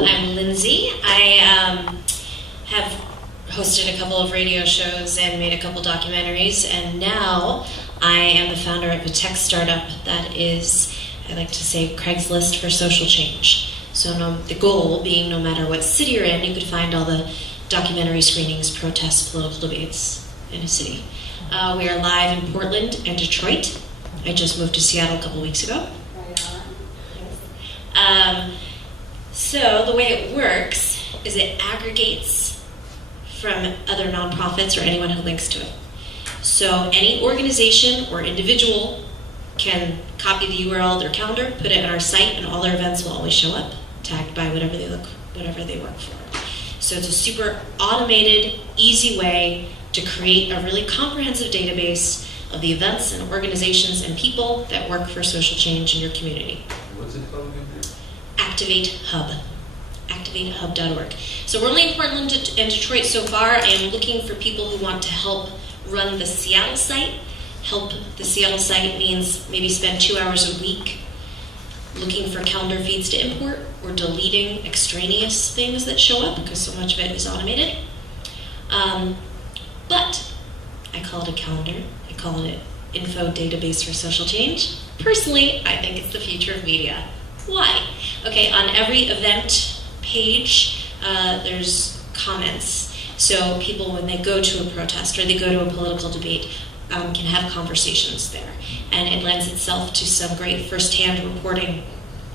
I'm Lindsay. I have hosted a couple of radio shows and made a couple documentaries, and now I am the founder of a tech startup that is, I like to say, Craigslist for social change. So the goal being, no matter what city you're in, you could find all the documentary screenings, protests, political debates in a city. We are live in Portland and Detroit. I just moved to Seattle a couple weeks ago. So the way it works is it aggregates from other nonprofits or anyone who links to it. So any organization or individual can copy the URL of their calendar, put it on our site, and all their events will always show up, tagged by whatever they work for. So it's a super automated, easy way to create a really comprehensive database of the events and organizations and people that work for social change in your community. What's it called again? Activate Hub. ActivateHub.org. So we're only in Portland and Detroit so far. I am looking for people who want to help run the Seattle site. Help the Seattle site means maybe spend 2 hours a week looking for calendar feeds to import or deleting extraneous things that show up because so much of it is automated. But I call it a calendar. I call it an info database for social change. Personally, I think it's the future of media. Why? Okay, on every event page, there's comments. So people, when they go to a protest or they go to a political debate, can have conversations there. And it lends itself to some great first-hand reporting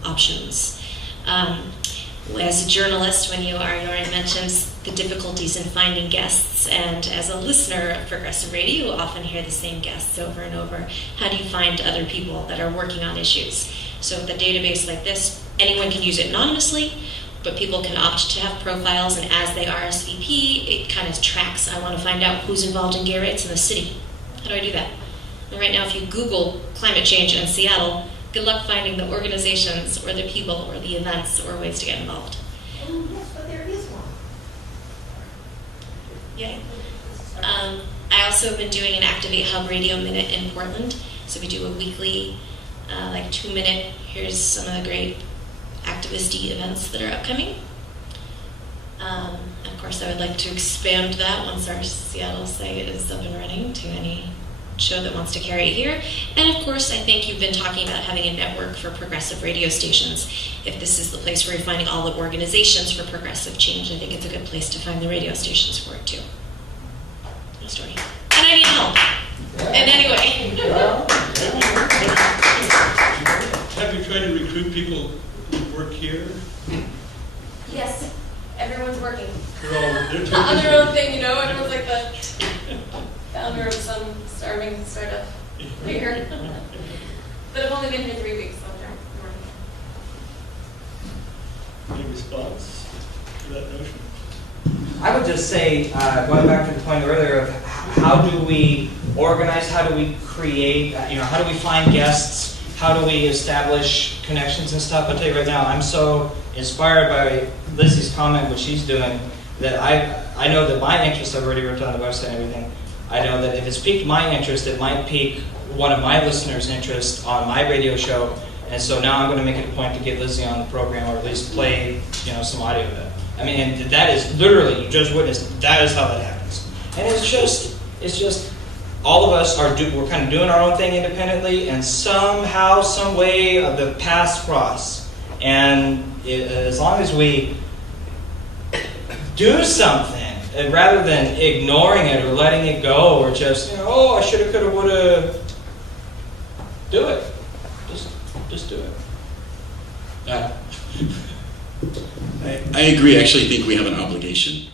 options. As a journalist, when you already mentioned the difficulties in finding guests, and as a listener of progressive radio, you often hear the same guests over and over. How do you find other people that are working on issues? So with a database like this, anyone can use it anonymously, but people can opt to have profiles, and as they RSVP, it kind of tracks. I want to find out who's involved in gay rights in the city. How do I do that? And right now, if you Google climate change in Seattle, good luck finding the organizations or the people or the events or ways to get involved. Oh, yes, but there is one. Yeah. I also have been doing an Activate Hub Radio Minute in Portland. So we do a weekly, 2-minute, here's some of the great activist-y events that are upcoming. Of course, I would like to expand that once our Seattle site is up and running to any show that wants to carry it here. And of course, I think you've been talking about having a network for progressive radio stations. If this is the place where you're finding all the organizations for progressive change, I think it's a good place to find the radio stations for it too. No story. And I need help. And anyway. Have you tried to recruit people who work here? Yes, everyone's working. They're On their own thing, everyone's like the founder of some starving startup here. But I've only been here 3 weeks, so I'm Any response to that notion? I would just say, going back to the point earlier of how do we organize, how do we create, how do we find guests, how do we establish connections and stuff. I'll tell you right now, I'm so inspired by Lizzie's comment, what she's doing, that I know that my interest, I've already wrote on the website and everything, I know that if it's piqued my interest, it might pique one of my listeners' interest on my radio show, and so now I'm going to make it a point to get Lizzie on the program, or at least play, some audio of it. I mean, and that is literally, you just witnessed, that is how that happens. And it's just, all of us we're kind of doing our own thing independently, and somehow, some way, the paths cross. And as long as we do something, and rather than ignoring it or letting it go, or just, I shoulda, coulda, woulda, do it. Just do it. I agree. I actually think we have an obligation